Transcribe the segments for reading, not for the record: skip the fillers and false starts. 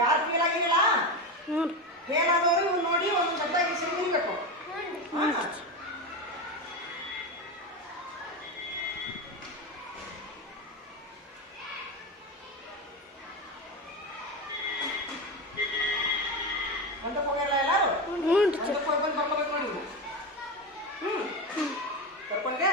ಯಾರು ಫೇಲ್ ಆಗಿರಲ್ಲ ಫೇಲ್ ಆದವರು ಇವ್ನು ನೋಡಿ ಒಂದು ಶಬ್ದ ಸಿರಿಬೇಕು. ಒಂದಕ್ಕೆ ಹೋಗಿರಲ್ಲ ಎಲ್ಲಾರು ಒಂದಕ್ಕೆ ಹೋಗಿ ಬಂದು ಬರ್ಕೋಬೇಕು ನೋಡಿ. ಬರ್ಕೊಂಡೆ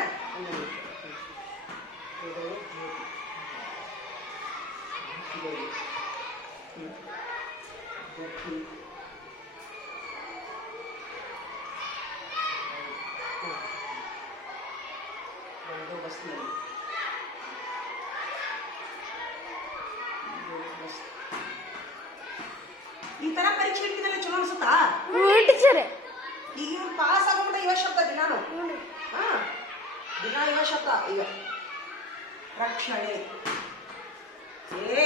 ಈ ತರ ಪರೀಕ್ಷೆ ಇಡ್ತೀನಲ್ಲ ಚಲೋ ಅನ್ಸುತ್ತಾ? ಈಗ ಇವ್ರು ಪಾಸ್ ಆಗೋಮಟ ಇವ ಶಬ್ದ ದಿನಾನು ದಿನ ಇವ ಶಬ್ದ. ಈಗ ರಕ್ಷಣೆ ಏ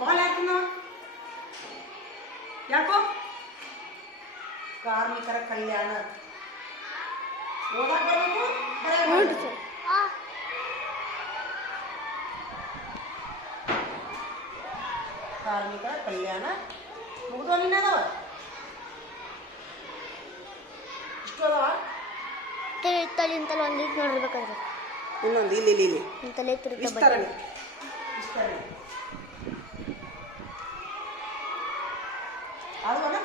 ಬಾಲ್ ಯಾಕನ್ನ ಯಾಕೋ ಕಾರ್ಮಿಕರ ಕಲ್ಯಾಣ ಓದಾಕ ಬರಬೇಕು. ಕಾರ್ಮಿಕರ ಕಲ್ಯಾಣ ಮುಗಿದು ನಿನ್ನದವ ಇಷ್ಟು ಅದಾವ. ನೋಡ್ಬೇಕಾದ್ರೆ ಇನ್ನೊಂದು ಇಲ್ಲಿ ಇಲ್ಲಿ ಇಲ್ಲಿ ವಿಸ್ತರಣೆ ವಿಸ್ತರಣೆ ಅಲ್ವನ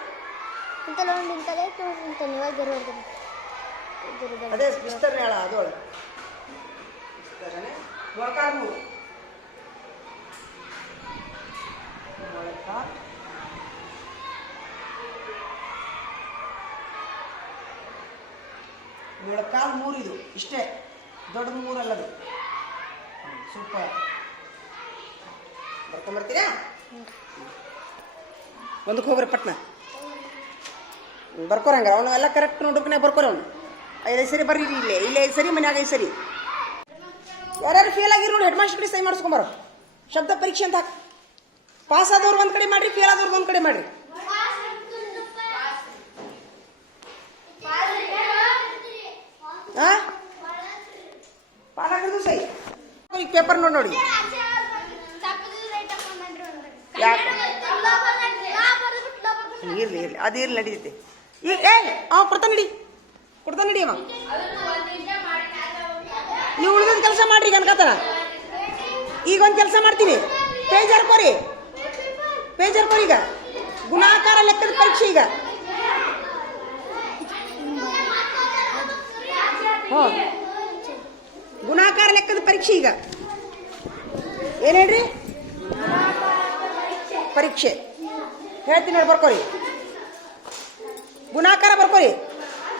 ಅದೇ ವಿಸ್ತರಣೆ ಹೇಳ ಅದೊಳಗೆ ವಿಸ್ತರಣೆ ಮೊಳಕಾಲ್ ಮೂರು ಮೊಳಕಾಲ್ ಮೊಳಕಾಲ್ ಮೂರು ಇದು ಇಷ್ಟೇ ದೊಡ್ಡದು ಮೂರಲ್ಲದು. ಸೂಪರ್ ಬರ್ಕೊಂಬರ್ತೀರಾ? ಒಂದಕ್ಕೆ ಹೋಗ್ರಿ ಪಟ್ನ ಬರ್ಕೋರಂಗ ಅವನು ಎಲ್ಲ ಕರೆಕ್ಟ್ ನೋಡೋಕೆ ಬರ್ಕೋರ ಅವನು. 5 ಸರಿ ಬರ್ರಿ ಇಲ್ಲೇ ಇಲ್ಲೇ 5 ಸರಿ ಮನ್ಯಾಗ 5 ಸರಿ. ಯಾರ್ಯಾರು ಫೇಲ್ ಆಗಿರೋ ನೋಡಿ ಹೆಡ್ ಮಾಸ್ಟರ್ ಕಡೆ ಸಹಿ ಮಾಡಿಸ್ಕೊಂಬಾರ. ಶಬ್ದ ಪರೀಕ್ಷೆ ಅಂತ ಹಾಕಿ ಪಾಸ್ ಆದವ್ರು ಒಂದು ಕಡೆ ಮಾಡ್ರಿ, ಫೇಲ್ ಆದವ್ರು ಒಂದು ಕಡೆ ಮಾಡ್ರಿ. ಪಾಲಾಗಿರೋದು ಸಹಿ ಈಗ ಪೇಪರ್ ನೋಡಿ ಯಾಕೆ ಇರ್ಲಿ ಇರ್ಲಿ ಅದು ಇರ್ಲಿ ನಡೀತೈತೆ. ಈಗ ಅವ ಕೊಡ್ತಾ ನಡಿ ಅವ. ನೀವು ಉಳಿದ ಕೆಲಸ ಮಾಡ್ರಿ ಈಗ ಅನ್ಕತಾನ. ಈಗ ಒಂದು ಕೆಲಸ ಮಾಡ್ತೀನಿ, ಪೇಜ್ ಹರ್ಕೋರಿ ಈಗ ಗುಣಾಕಾರ ಲೆಕ್ಕದ ಪರೀಕ್ಷೆ. ಈಗ ಗುಣಾಕಾರ ಲೆಕ್ಕದ ಪರೀಕ್ಷೆ. ಈಗ ಏನ್ ಹೇಳ್ರಿ ಪರೀಕ್ಷೆ ಹೇಳ್ತೀನಿ ಬರ್ಕೋರಿ. ಗುಣಾಕಾರ ಬರ್ಕೋರಿ.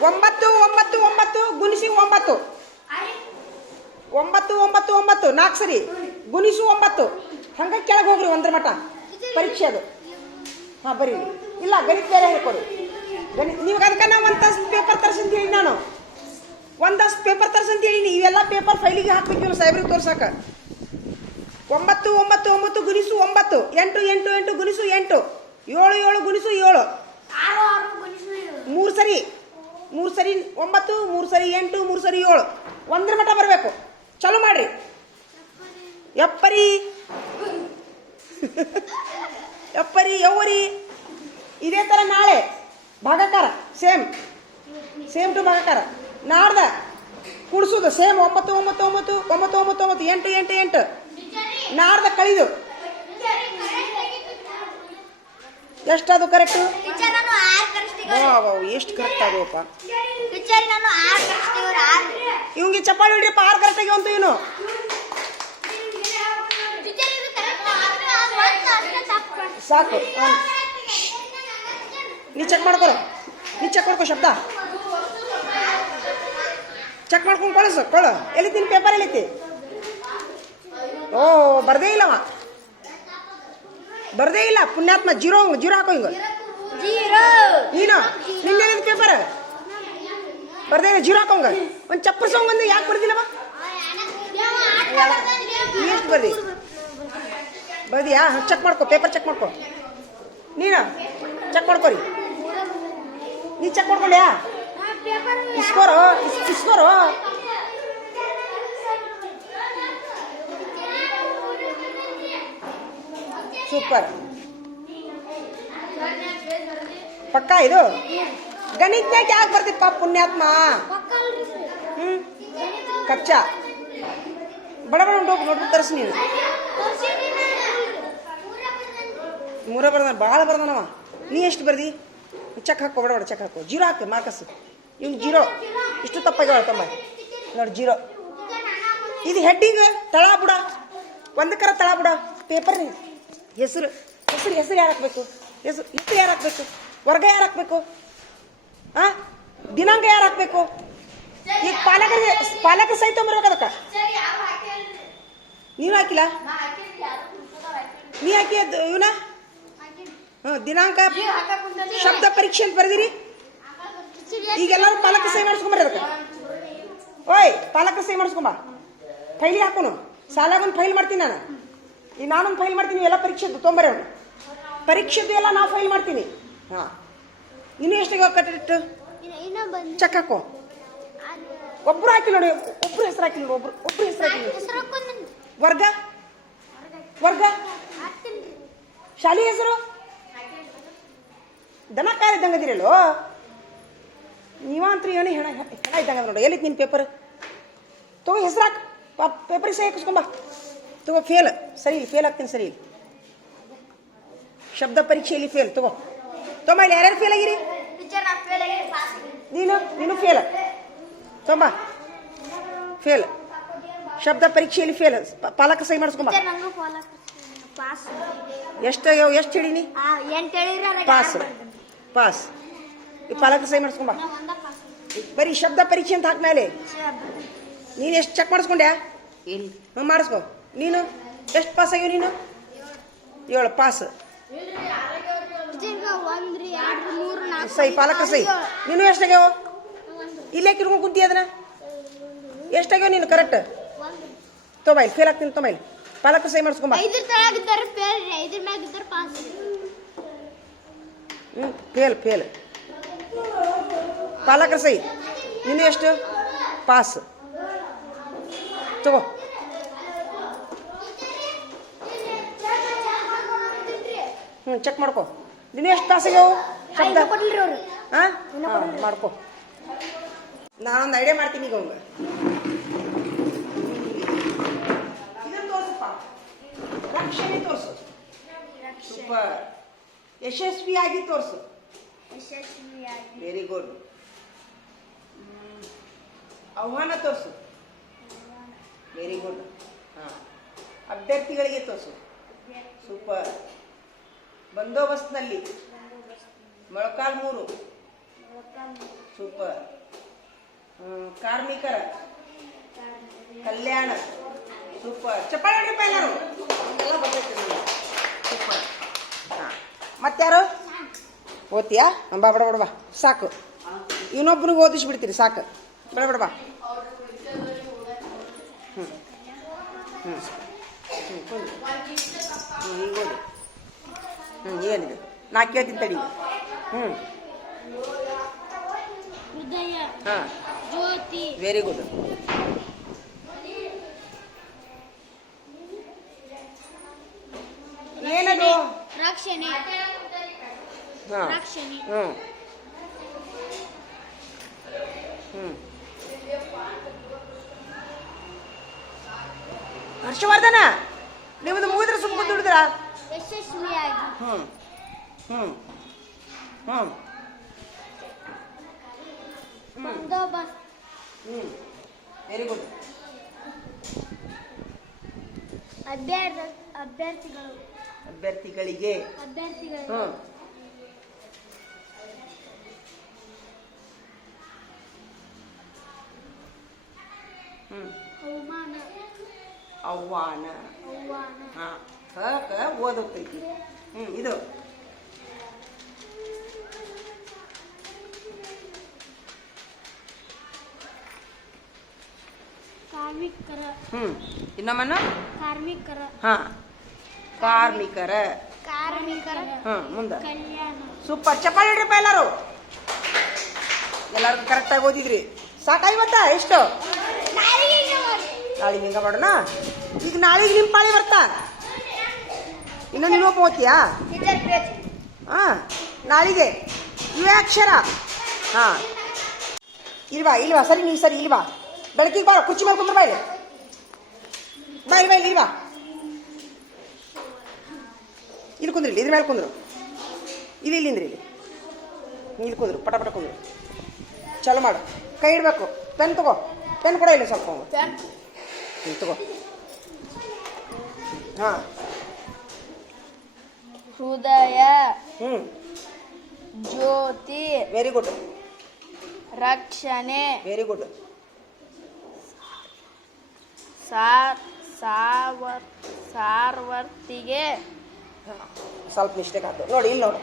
9 9 9 ಗುಣಿಸಿ 9 9 9 9 4 ಸರಿ ಗುಣಿಸು 9 ಹಂಗ ಕೆಳಗೆ ಹೋಗ್ರಿ ಒಂದ್ರ ಮಟ ಪರೀಕ್ಷೆ ಅದು. ಬರೀ ಇಲ್ಲ ಗಣಿತ ಬೇರೆ ಹೇಳ್ಕೊರಿ. ಗಣಿತ ನೀವು ಅದಕ್ಕೆ ನಾ ಒಂದಷ್ಟು ಪೇಪರ್ ತರ್ಸಂತ ಹೇಳಿ ನಾನು ಒಂದಷ್ಟು ಪೇಪರ್ ತರ್ಸಂತ ಹೇಳಿನಿ. ಇವೆಲ್ಲ ಪೇಪರ್ ಫೈಲಿಗೆ ಹಾಕ್ಬೇಕು ಇವ್ರು ಸಾಹೇಬ್ರಿಗೆ ತೋರ್ಸಾಕ. 9 9 9 ಗುಣಿಸು 9 8 8 8 ಗುಣಿಸು 8 7 7 ಗುಣಿಸು 7 3 ಸರಿ 9 3 ಸರಿ 8 3 ಸರಿ 7 ಒಂದ್ರ ಮಟ ಬರಬೇಕು. ಚಲೋ ಮಾಡ್ರಿ ಎಪ್ಪರಿ ಯವ್ವರಿ. ಇದೇ ಥರ ನಾಳೆ ಭಾಗಾಕಾರ ಸೇಮ್ ಟು ಭಾಗಾಕಾರ. ನಾಡ್ದ ಕುಡಿಸೋದು ಸೇಮ್ 9 9 9 9 9 9 8 8 8 ನಾಡ್ದ ಕಳಿದು ಎಷ್ಟದು ಕರೆಕ್ಟು? ಎಷ್ಟು ಕರೆಕ್ಟ್ ಆಗುವಪ್ಪ. ಇವಂಗೆ ಚಪ್ಪಾಳಿ ಹೊಡ್ರಿಪ್ಪ 6 ಕರೆಕ್ಟ್ ಆಗ್ಯಾವಂತ. ಇವನು ಸಾಕು ನೀ ಚೆಕ್ ಮಾಡ್ಕೊ ಶಬ್ದ ಚೆಕ್ ಮಾಡ್ಕೊಂಡು ಕೊಳ್ಳ. ಎಲ್ಲಿದ್ದೀನಿ ಪೇಪರ್ ಎಲ್ಲಿತಿ? ಓ ಬರ್ದೇ ಇಲ್ಲ ಪುಣ್ಯಾತ್ಮ. ಜೀರೋ ಹಾಕೋ ಹಿಂಗ. ನೀನು ನಿಂದೇನಿದ್ ಪೇಪರ್ ಬರ್ದೇ ಇಲ್ಲ, ಜೀರೋ ಹಾಕೋಂಗ. ಒಂದು ಚಪ್ಪರ್ಸೋಂಗ ಒಂದು ಯಾಕೆ ಬರ್ದಿಲ್ಲವ? ಎಷ್ಟು ಬರ್ದಿಯಾ? ಚೆಕ್ ಮಾಡ್ಕೊ, ಪೇಪರ್ ಚೆಕ್ ಮಾಡ್ಕೊ. ನೀನು ಚೆಕ್ ಮಾಡ್ಕೊರಿ. ನೀ ಚೆಕ್ ಮಾಡ್ಕೊಂಡ್ಯಾ? ಇಸ್ಕೋರು ಸೂಪರ್. ಪಕ್ಕ ಇದು ಗಣಿತನ್ಯಾಗ ಯಾಕೆ ಬರ್ತಿಪ್ಪ ಪುಣ್ಯಾತ್ಮ ಕಚ್ಚಾ ಬಡ ಬಡ ನೋಡ್ಬಿಟ್ಟು ತರಿಸಿ ನೀನು ಮೂರ ಬರ್ದಾನ ಭಾಳ ಬರ್ದಾನವ ನೀ ಎಷ್ಟು ಬರ್ದಿ ಚೆಕ್ ಹಾಕೋ ಬಡ ಬಡ ಚೆಕ್ ಹಾಕೋ ಜೀರೋ ಹಾಕು ಮಾರ್ಕಸ್ ಇವ್ನು ಜೀರೋ ಇಷ್ಟು ತಪ್ಪಾಗ್ಯಾವ ತಮ್ಮ ನೋಡಿ ಜೀರೋ ಇದು ಹೆಡ್ಡಿಂಗ್ ತಳ ಬುಡ ಒಂದಕ್ಕರ ತಳ ಬುಡ ಪೇಪರ್ ಹೆಸರು ಹೆಸರು ಹೆಸರು ಯಾರು ಹಾಕ್ಬೇಕು ಹೆಸರು ಯಾರು ಹಾಕ್ಬೇಕು ವರ್ಗ ಯಾರು ಹಾಕ್ಬೇಕು ಆ ದಿನಾಂಕ ಯಾರು ಹಾಕ್ಬೇಕು ಈಗ ಪಾಲಕರ ಸಹಿತ ಬರ್ಬೇಕು ಅದಕ್ಕೆ ನೀನು ಹಾಕಿಲ್ಲ ನೀ ಹಾಕಿ ಇವನ ದಿನಾಂಕ ಶಬ್ದ ಪರೀಕ್ಷೆ ಅಂತ ಬರೆದಿರಿ ಈಗೆಲ್ಲರೂ ಪಾಲಕ ಸಹಿ ಮಾಡಿಸ್ಕೊಂಬರ್ರಿ ಅದಕ್ಕೆ ಓಯ್ ಪಾಲಕ ಸಹಿ ಮಾಡಿಸ್ಕೊಂಬ ಫೈಲಿಗೆ ಹಾಕೋನು ಸಾಲಾಗೊಂದು ಫೈಲ್ ಮಾಡ್ತೀನಿ ನಾನು ಈಗ ನಾನೊಂದು ಫೈಲ್ ಮಾಡ್ತೀನಿ ಎಲ್ಲ ಪರೀಕ್ಷೆದ್ದು ತೊಂಬರಿ ಅವನು ಪರೀಕ್ಷೆದ್ದು ಎಲ್ಲ ನಾವು ಫೈಲ್ ಮಾಡ್ತೀನಿ ಹಾಂ ಇನ್ನೂ ಎಷ್ಟಿಗೆ ಕಟ್ಟಿಟ್ಟು ಚೆಕ್ ಹಾಕೋ ಒಬ್ರು ಹಾಕಿಲ್ಲ ನೋಡಿ ಒಬ್ರು ಹೆಸರು ಹಾಕಿಲ್ಲ ನೋಡಿ ಒಬ್ರು ಹೆಸರು ಹಾಕಿಲ್ಲ ವರ್ಗ ವರ್ಗ ಶಾಲೆ ಹೆಸರು ದನ ಕಾಲ ಇದ್ದಂಗೆ ಅದಿರಲ್ಲೋ ನೀವಂತ್ರಿ ಏನು ಹೆಣ ಇದ್ದಂಗೆ ನೋಡಿ ಎಲ್ಲಿತ್ತು ನಿನ್ನ ಪೇಪರ್ ತಗೋ ಹೆಸರು ಹಾಕು ಪೇಪರಿಗೆ ಸಹಿ ಹಾಕಿಸ್ಕೊಂಬ ತಗೋ ಫೇಲ್ ಸರಿ ಇಲ್ಲಿ ಫೇಲ್ ಆಗ್ತೀನಿ ಸರಿ ಇಲ್ಲಿ ಶಬ್ದ ಪರೀಕ್ಷೆಯಲ್ಲಿ ಫೇಲ್ ತಗೋ ತೊಂಬ ಇಲ್ಲಿ ಯಾರ್ಯಾರು ಫೇಲ್ ಆಗಿರಿ ನೀನು ಫೇಲ್ ತೊಂಬ ಫೇಲ್ ಶಬ್ದ ಪರೀಕ್ಷೆಯಲ್ಲಿ ಫೇಲ್ ಪಾಲಕ ಸಹಿ ಮಾಡಿಸ್ಕೊಂಬ ಎಷ್ಟು ಹೇಳೀನಿ ಪಾಸ್ ಪಾಸ್ ಈ ಪಾಲಕ ಸಹಿ ಮಾಡಿಸ್ಕೊಂಬ ಬರೀ ಶಬ್ದ ಪರೀಕ್ಷೆ ಅಂತ ಹಾಕ್ಮೇಲೆ ನೀನು ಎಷ್ಟು ಚೆಕ್ ಮಾಡಿಸ್ಕೊಂಡ್ಯಾ ಹ್ಞೂ ಮಾಡಿಸ್ಕೊ ನೀನು ಎಷ್ಟು ಪಾಸ್ ಆಗ್ಯಾವ ನೀನು 7 ಪಾಸ್ ಸೈ ಪಾಲಕ ಸೈ ನೀನು ಎಷ್ಟಾಗ್ಯಾವ ಇಲ್ಲೇ ಕಿರ್ಕೊಂಡು ಕುಂತಿ ಅದನ್ನ ಎಷ್ಟಾಗ್ಯಾವ ನೀನು ಕರೆಕ್ಟ್ ತೊಂಬೈಲ್ ಫೇಲ್ ಆಗ್ತೀನಿ ತೊಂಬೈಲ್ ಪಾಲಕ ಸೈ ಮಾಡಿಸ್ಕೊಂಬ ಫೇಲ್ ಫೇಲ್ ಪಾಲಕರ ಸೈ ನೀನು ಎಷ್ಟು ಪಾಸ್ ತಗೋ ಚೆಕ್ ಮಾಡ್ಕೊ ನೀನು ಎಷ್ಟು ಪಾಸ್ ಆಗ್ಯಾವ ಶಬ್ದ ಹಾಂ ಮಾಡ್ಕೊ ನಾನೊಂದು ಐಡಿಯಾ ಮಾಡ್ತೀನಿ ಈಗ ಅವಂಗ ಇದನ್ನು ತೋರಿಸಪ್ಪ ರಕ್ಷಣೆ ತೋರಿಸು ಸೂಪರ್ ಯಶಸ್ವಿಯಾಗಿ ತೋರಿಸು ವೆರಿ ಗುಡ್ ಆಹ್ವಾನ ತೋರಿಸು ವೆರಿ ಗುಡ್ ಹಾಂ ಅಭ್ಯರ್ಥಿಗಳಿಗೆ ತೋರಿಸು ಸೂಪರ್ ಬಂದೋಬಸ್ತ್ನಲ್ಲಿ ಮೊಳಕಾಲ್ 3 ಸೂಪರ್ ಕಾರ್ಮಿಕರ ಕಲ್ಯಾಣ ಸೂಪರ್ ಚಪ್ಪಾಳೆ ಹೊಡಿಯಪ್ಪ ಎಲ್ಲರೂ ಎಲ್ಲ ಬರ್ತೈತೆ ಸೂಪರ್ ಹಾಂ ಮತ್ತಾರು ಓದ್ತೀಯಾ ಬಾ ಬಡ ಬಡ ಬಾ ಸಾಕು ಇನ್ನೊಬ್ಬನಿಗೆ ಓದಿಸ್ಬಿಡ್ತೀರಿ ಸಾಕು ಬಡ ಬಡ ಬಾ ಹ್ಞೂ ಹ್ಞೂ ಹ್ಞೂ ಈಗ ಓದಿ ಏನಿದೆ ನಾ ಕೇಳ್ತೀನಿ ತಡಿ ಹಾಂ ವೆರಿ ಗುಡ್ ಏನದು ರಕ್ಷಣೆ ಹಾಂ ಹ್ಞೂ ಹ್ಞೂ ಹರ್ಷವರ್ಧನ ನಿಮ್ಮದು ಮುಗಿದ್ರೆ ಸುಮ್ಮನೆ ದುಡಿದ್ರಾ ಯಶಸ್ವಿಯಾಗಿ ಹ್ಞೂ ಹ್ಞೂ ಹ್ಞೂ ಬಂದೋಬಸ್ತ್ ವೆರಿ ಗುಡ್ ಅಭ್ಯರ್ಥಿಗಳಿಗೆ ಹ್ಞೂ ಆಹ್ವಾನ ಹಾಂ ಓದೋಗ್ತೈತಿ ಇದು ಕಾರ್ಮಿಕರ ಇನ್ನೊಮ್ಮನ್ನು ಕಾರ್ಮಿಕರ ಹಾಂ ಕಾರ್ಮಿಕರ ಮುಂದೆ ಕಲ್ಯಾಣ ಸೂಪರ್ ಚಪ್ಪಾಳೆ ಹಿಡ್ರಪ್ಪ ಎಲ್ಲರೂ ಎಲ್ಲರೂ ಕರೆಕ್ಟಾಗಿ ಓದಿದ್ರಿ ಸಾಕಾ ಇವತ್ತ ಎಷ್ಟು ನಾಳೆಗೆ ಹಿಂಗ ಮಾಡೋಣ ಈಗ ನಾಳೆಗೆ ನಿಮ್ಮ ಪಾಳಿ ಬರ್ತಾ ಇನ್ನು ನೀನು ಓದ್ತೀಯಾ ಹಾಂ ನಾಳೆಗೆ ಇವೇ ಅಕ್ಷರ. ಹಾಂ, ಇಲ್ವಾ ಸರಿ, ನೀ ಸರಿ ಇಲ್ವಾ, ಬೆಳಕಿಗೆ ಬಾ, ಕುರ್ಚಿ ಮೇಲೆ ಕುಂದ್ರ, ಬಾ ಇಲ್ಲಿ, ಬಾ ಇಲ್ಲಿ, ಬಾ ಇಲ್ಲಿ, ಇಲ್ವಾ, ಇಲ್ಲಿ ಕುಂದ್ರಿ, ಇದ್ರ ಮೇಲೆ ಕುಂದ್ರು, ಇಲ್ಲಿಂದ್ರಿ, ಇಲ್ಲಿ ಕುಂದ್ರು, ಪಟ ಪಟ ಕುಂದ್ರು, ಚಲೋ ಮಾಡು, ಕೈ ಇಡಬೇಕು, ಪೆನ್ ತಗೋ, ಪೆನ್ ಕೂಡ ಇಲ್ಲ ಸ್ವಲ್ಪ ತಗೋ. ಹಾಂ, ಹೃದಯ, ಹ್ಞೂ, ಜ್ಯೋತಿ, ವೆರಿ ಗುಡ್, ರಕ್ಷಣೆ, ವೆರಿ ಗುಡ್, ಸಾರ್ವರ್ತಿಗೆ, ಸ್ವಲ್ಪ ಮಿಸ್ಟೇಕ್ ಆಯ್ತು ನೋಡಿ, ಇಲ್ಲಿ ನೋಡು,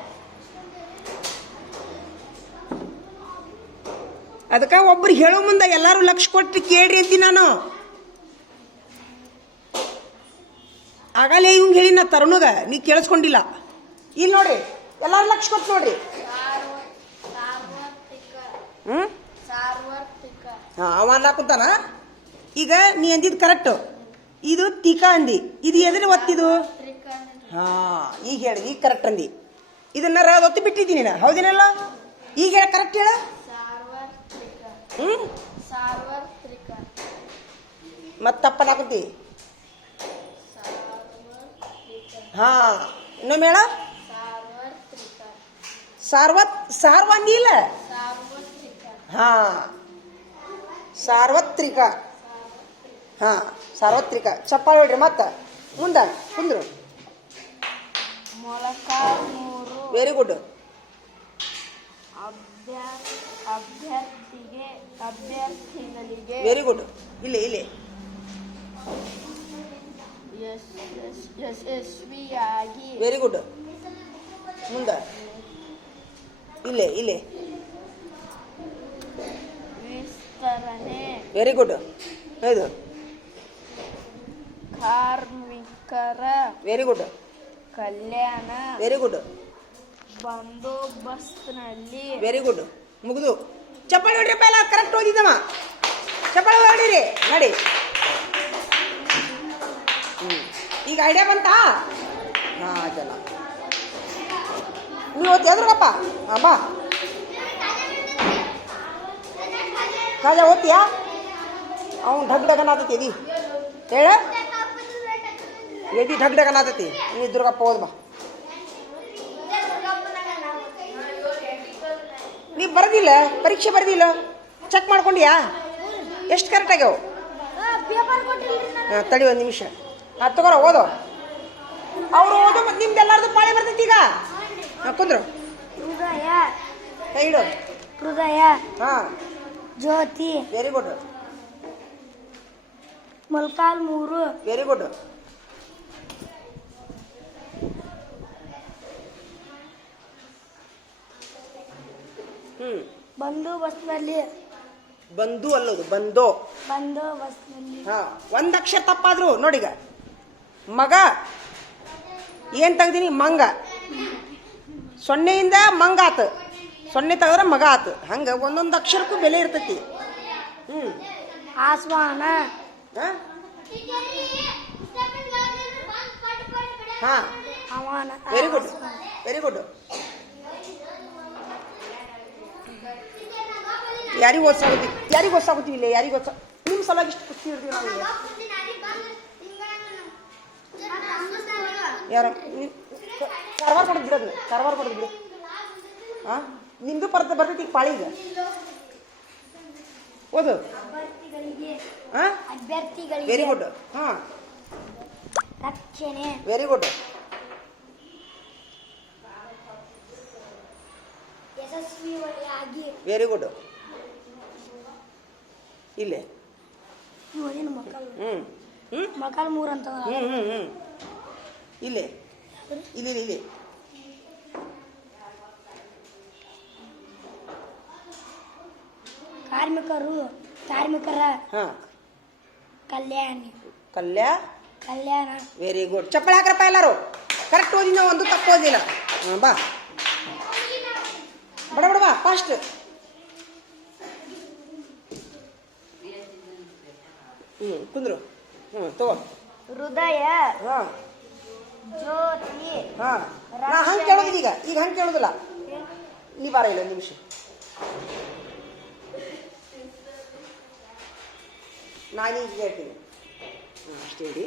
ಅದಕ್ಕೆ ಒಬ್ರು ಹೇಳೋ ಮುಂದೆ ಎಲ್ಲರೂ ಲಕ್ಷ ಕೊಟ್ಟು ಕೇಳ್ರಿ ಅಂತೀನಿ ನಾನು. ಆಗಲೇ ಇವಂಗೆ ಹೇಳಿ ನಾ ತರುಣಗ, ನೀ ಕೇಳಿಸ್ಕೊಂಡಿಲ್ಲ. ಇಲ್ಲಿ ನೋಡಿ, ಎಲ್ಲರೂ ಲಕ್ಷ ಕೊಟ್ಟು ನೋಡ್ರಿ. ಹ್ಞೂ, ಹಾಂ, ಅವ ಅನ್ನಕುತ್ತಾನ. ಈಗ ನೀ ಅಂದಿದ್ದು ಕರೆಕ್ಟು, ಇದು ತೀಕ ಅಂದಿ, ಇದು ಎದ್ರೆ ಒತ್ತಿದು? ಹಾಂ, ಈಗ ಹೇಳಿ, ಈಗ ಕರೆಕ್ಟ್ ಅಂದಿ. ಇದನ್ನ ಒತ್ತಿ ಬಿಟ್ಟಿದ್ದೀನಿ ನಾನು, ಹೌದೇನಲ್ಲ? ಈಗ ಹೇಳ, ಕರೆಕ್ಟ್ ಹೇಳ. ಹ್ಞೂ, ಮತ್ತೆ ತಪ್ಪನಾಕತಿ. ಹಾಂ, ಇನ್ನೊಮ್ಮೆ ಹೇಳ. ಸಾರ್ವಂದಿ ಇಲ್ಲ. ಹಾಂ, ಸಾರ್ವತ್ರಿಕ. ಹಾಂ, ಸಾರ್ವತ್ರಿಕ. ಚಪ್ಪಾಳೆ ಹೇಳ್ರಿ, ಮತ್ತೆ ಮುಂದೆ ಕುಂದ್ರು. Very good. ಅಭ್ಯರ್ಥಿಗಳಿಗೆ, ವೆರಿ ಗುಡ್. ಇಲ್ಲಿ ಯಶಸ್ವಿಯಾಗಿ, ವೆರಿ ಗುಡ್. ಮುಂದೆ ಇಲ್ಲಿ ವಿಸ್ತರಣೆ, ವೆರಿ ಗುಡ್. ಇದು ಕಾರ್ಮಿಕರ ವೆರಿ ಗುಡ್, ಕಲ್ಯಾಣ, ವೆರಿ ಗುಡ್, ಬಂದೋಬಸ್ತ್ನಲ್ಲಿ, ವೆರಿ ಗುಡ್. ಮುಗಿದು ಚಪ್ಪಾಳೆ ಹೊಡ್ರಿಪ್ಪ, ಎಲ್ಲ ಕರೆಕ್ಟ್ ಓದಿದ್ದಮ್ಮ, ಚಪ್ಪಾಳೆ ಹೊಡಿರಿ ನೋಡಿ. ಈಗ ಐಡಿಯಾ ಬಂತಾ? ಹಾಂ, ಅದಲ್ಲ ನೀವು ಓದ್ತಿ ಎದ್ರಗಪ್ಪ. ಹಾಂ, ಬಾ ರಾಜಾ, ಓದ್ತೀಯಾ? ಅವ್ನು ಢಗ್ ಡಗನಾತತಿ ಎದಿ ಹೇಳ, ಎದಿ ಢಗ್ ಡಗನಾತತಿ. ನೀ ದುರ್ಗಪ್ಪ ಓದ್ ಬಾ. ನೀ ಬರೆದಿಲ್ಲ, ಪರೀಕ್ಷೆ ಬರೆದಿಲ್ಲ, ಚೆಕ್ ಮಾಡ್ಕೊಂಡಿಯಾ? ಎಷ್ಟು ಕರೆಕ್ಟ್ ಆಗ್ಯಾವ? ಹಾಂ, ತಡಿ ಒಂದು ನಿಮಿಷ. ಹಾಂ, ತಗೋರ, ಓದೋ. ಅವರು ಓದೋ, ನಿಮ್ದೆಲ್ಲಾರ್ದು ಪಾಳೆ ಬರ್ತೈತಿ ಈಗ. ಹಾಂ, ಕುಂದ್ರು, ಹೃದಯ, ಕೈ ಇಡು. ಹೃದಯ, ಹಾಂ, Jyoti, very good, Molakalmuru, very good. ಬಂದೋಬಸ್ತ್ನಲ್ಲಿ, ಬಂದು ಅಲ್ಲೋದು, ಬಂದೋ. ಬಂದೋಬಸ್ತ್ನಲ್ಲಿ, ಹಾಂ, ಒಂದು ಅಕ್ಷರ ತಪ್ಪಾದ್ರು ನೋಡಿಗ. ಮಗ ಏನು ತೆಗ್ದೀನಿ? ಮಂಗ. ಸೊನ್ನೆಯಿಂದ ಮಂಗ ಆತು, ಸೊನ್ನೆ ತೆಗೆದ್ರೆ ಮಗ ಆತು. ಹಂಗೆ ಒಂದೊಂದು ಅಕ್ಷರಕ್ಕೂ ಬೆಲೆ ಇರ್ತೈತಿ. ಹ್ಞೂ, ಆಸ್ವಾನ, ಹಾಂ, ಹಾಂ, ಅವನ, ವೆರಿ ಗುಡ್, ವೆರಿ ಗುಡ್. ಯಾರಿಗೆ ಓದ್ಸಾಗುತ್ತೀವಿ ಇಲ್ಲ, ಯಾರಿಗೆ ಓದ್ಸ ನಿಮ್ಮ ಸಲುವಾಗಿ ಇಷ್ಟು ಖುಷಿ ಇರ್ತೀವಿ ನಾವು. ಯಾರ ಕಾರವಾರ ಕೊಡೋದು ಬಿಡೋದು, ಕಾರವಾರ ಕೊಡೋದು ಬಿಡು. ಹಾಂ, ನಿಮ್ಮದು ಬರ್ತೈತಿ ಈಗ ಪಾಳಿಗೆ ಓದು. ಹಾಂ, ಅಭ್ಯರ್ಥಿಗಳಿಗೆ, ವೆರಿ ಗುಡ್. ಹಾಂ, ರಕ್ಷಣೆ, ವೆರಿ ಗುಡ್. ಯಶಸ್ವಿಯಾಗಿ, ವೆರಿ ಗುಡ್. ಇಲ್ಲೇ ಮಕ್ಕಳು, ಹ್ಞೂ, ಮೊಳಕಾಲ್ಮೂರು ಅಂತ. ಇಲ್ಲೇ ಇಲ್ಲಿ ಕಾರ್ಮಿಕರ ಹಾಂ, ಕಲ್ಯಾಣ, ವೆರಿ ಗುಡ್. ಚಪ್ಪಳೆ ಹಾಕ್ರಪ್ಪ ಎಲ್ಲರೂ. ಕರೆಕ್ಟ್ ಓದಿ, ನಾವು ಒಂದು ತಪ್ಪು ಓದಿಲ್ಲ. ಹಾಂ, ಬಾ ಬಡ ಬಾ ಫಾಸ್ಟ್. ಕುಂದ್ರು. ತಗೋ. ಹೃದಯ, ಹಾಂ, ಜ್ಯೋತಿ, ಹಾಂ. ನಾ ಹಂಗೆ ಕೇಳೋದಿಲ್ಲ ಈಗ ಹಂಗೆ ಕೇಳೋದಿಲ್ಲ. ನೀ ಬಾರ ಇಲ್ಲ ಒಂದು ನಿಮಿಷ. ನಾನೀಗ ಹೇಳ್ತೀನಿ. ಅಷ್ಟೇ ಹೇಳಿ.